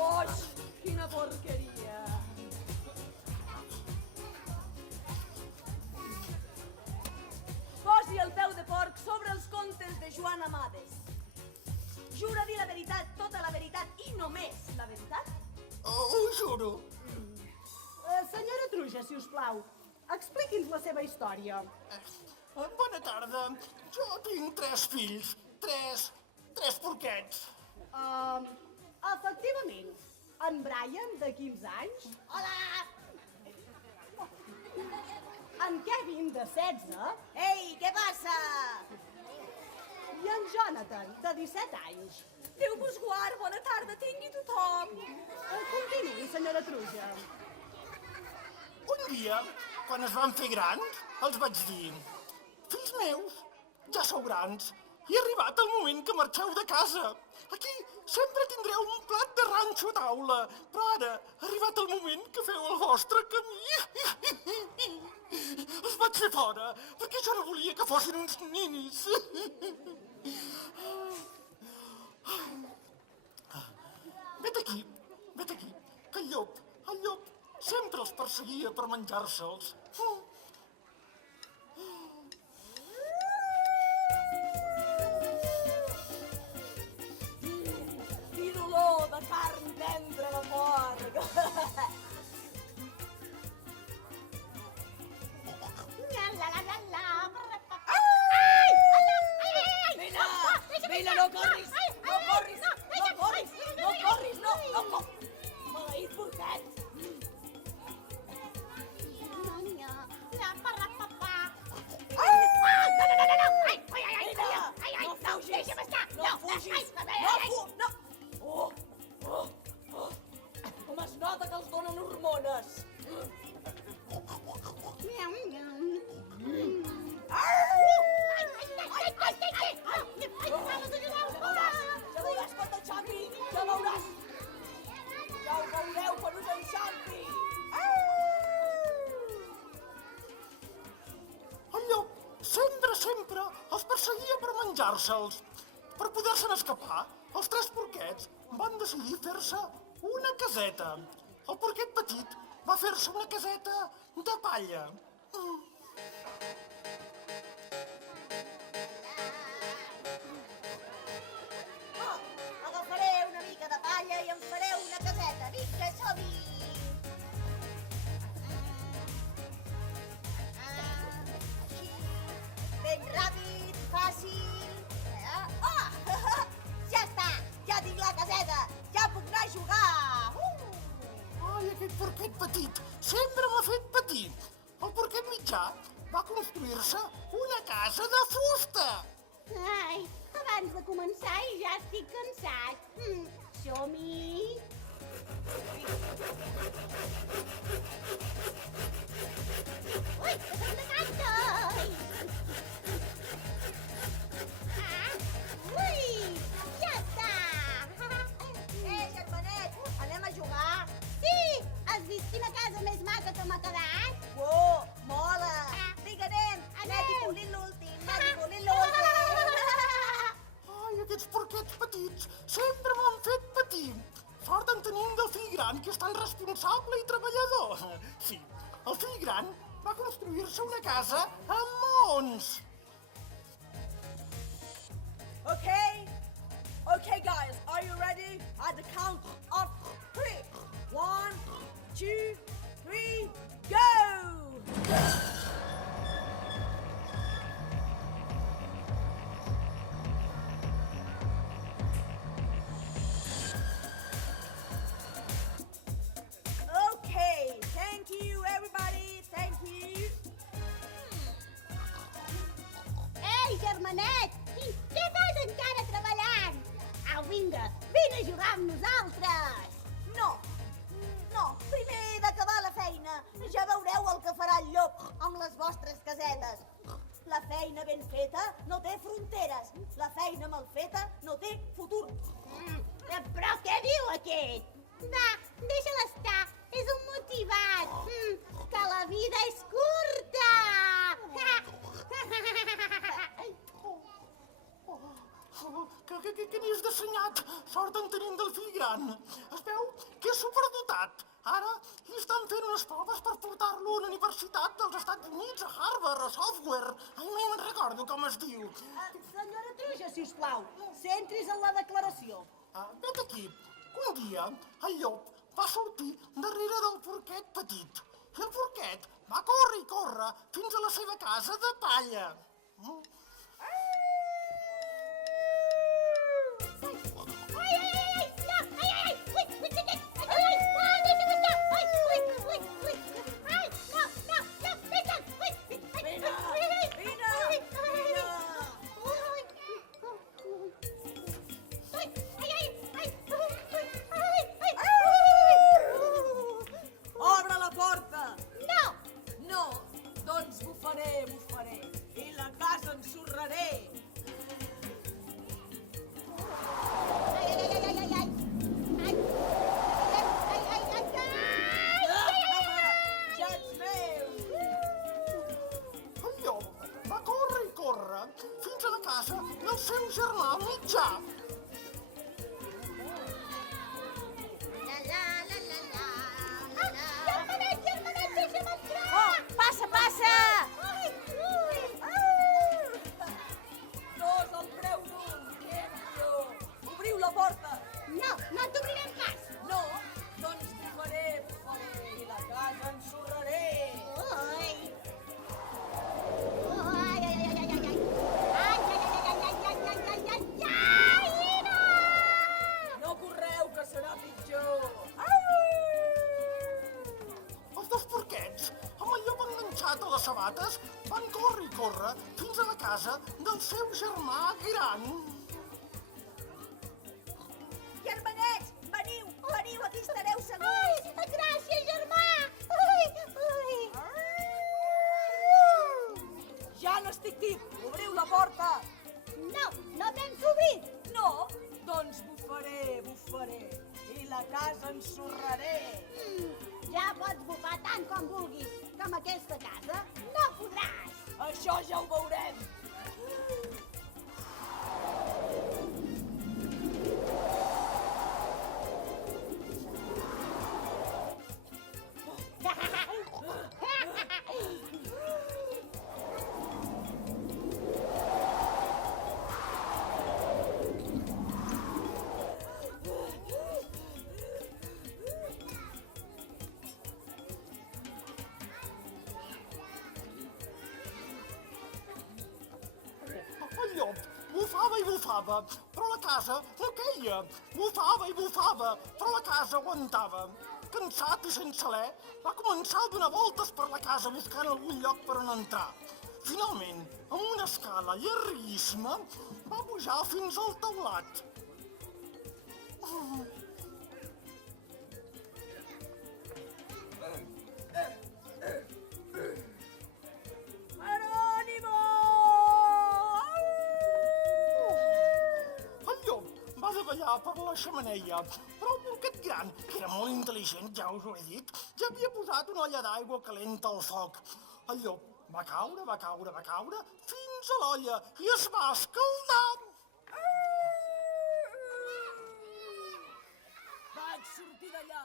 Oix, quina porqueria! Posi el peu de porc sobre els contes de Joan Amades. Jura dir la veritat, tota la veritat i només la veritat? Ho juro. Senyora Truja, si us plau, expliqui'ns la seva història. Bona tarda. Jo tinc 3 fills. Tres porquets. Efectivament. En Brian, de 15 anys. Hola! En Kevin, de 16. Ei, què passa? I en Jonathan, de 17 anys. Déu vos guard, bona tarda, tingui tothom. Continuï, senyora Truja. Un dia, quan es van fer grans, els vaig dir: fills meus, ja sou grans, i ha arribat el moment que marxeu de casa. Aquí sempre tindreu un plat de ranxo a taula, però ara ha arribat el moment que feu el vostre camí. Els vaig fer fora, perquè jo no volia que fossin uns ninis. Vet aquí, que el llop sempre els perseguia per menjar-se'ls. Quin olor de carn tendra de porc. Vine, no corris! No corris! No corris! No corris! No! Maleït porquet! Com es nota que els donen hormones! Ja veuràs quan t'enxampi! Ja veuràs! Ja ho veureu quan us enxampi! El llop sempre els perseguia per menjar-se'ls. Per poder-se'n escapar, els 3 porquets van decidir fer-se una caseta. El porquet petit va fer-se una caseta de palla. Agafaré una mica de palla i em faré una caseta. Vinga, som-hi! Ben ràpid, fàcil. Ja està! Ja tinc la caseta! Ja puc anar a jugar! Ai, aquest porquet petit sempre m'ha fet patir. El porquet mitjà va construir-se una casa de fusta. Ai, abans de començar i ja estic cansat. Som-hi! Ui, que se'm decanta! Ui, ja està! Germanet, anem a jugar? Sí! Has vist quina casa més maca que m'ha quedat? Oh, mola! Vinga, anem! Anem! Neti polint l'últim, neti polint l'últim! Ai, aquests porquets petits sempre m'han fet patir. Sort en tenir un del fill gran que és tan responsable i treballador. Sí, el fill gran va construir-se una casa amb maons. Okay, guys, are you ready? At the count of 3. 1, 2, 3, go! Okay, thank you, everybody. Thank you. Ei, germanet! Què fas encara treballant? Au, vinga, vine a jugar amb nosaltres! No, primer he d'acabar la feina. Ja veureu el que farà el llop amb les vostres casetes. La feina ben feta no té fronteres. La feina mal feta no té futur. Però què Que n'és d'assenyat, sort en tenim del fill gran. Es veu que és superdotat. Ara li estan fent unes proves per portar-lo a una universitat dels Estats Units, a Harvard, a Software. Ai, no me'n recordo com es diu. Senyora Truja, si us plau, centris en la declaració. Vet aquí, un dia el llop va sortir darrere del porquet petit. I el porquet va córrer i córrer fins a la seva casa de palla. Obre la porta! No! No, doncs bufaré, bufaré, i la casa ensorraré. Ja ets meu! El llop va córrer i córrer fins a la casa del seu germà mitjà. Germanet, deixa'm entrar! Oh, passa, passa! No és el preu d'un, Kenyo! Obriu la porta! No, no t'obrirem pas! No, doncs bufaré, bufaré, i la casa ensorraré. Ui! Ai, ai, ai, ai, ai, ai! Ai, ai, ai, ai, ai, ai, ai, ai, ai, ai, no! No correu, que serà pitjor. Els dos porquets, amb el llop enganxat a les sabates, van córrer i córrer fins a la casa del seu germà gran. Germanets, veniu, veniu, aquí estareu segurs. Ai, gràcies, germà! Ai, ai! Ja n'estic tip, obriu la porta. No, no tens obrit! No, doncs bufaré, bufaré, i la casa ensorraré. Ja pots bufar tant com vulguis, que amb aquesta casa no podràs! Això ja ho veurem. El llop bufava i bufava, però la casa no queia. Bufava i bufava, però la casa aguantava. Cansat i sense alè, va començar a donar voltes per la casa buscant algun lloc per on entrar. Finalment, amb una escala llarguíssima, va pujar fins al teulat. Anònimo! El llop va davallar per la xemeneia, però el porquet gran, que era molt intel·ligent, ja us ho he dit, ja havia posat una olla d'aigua calenta al foc. El llop va caure, va caure, va caure, fins a l'olla i es va escaldar. Vaig sortir d'allà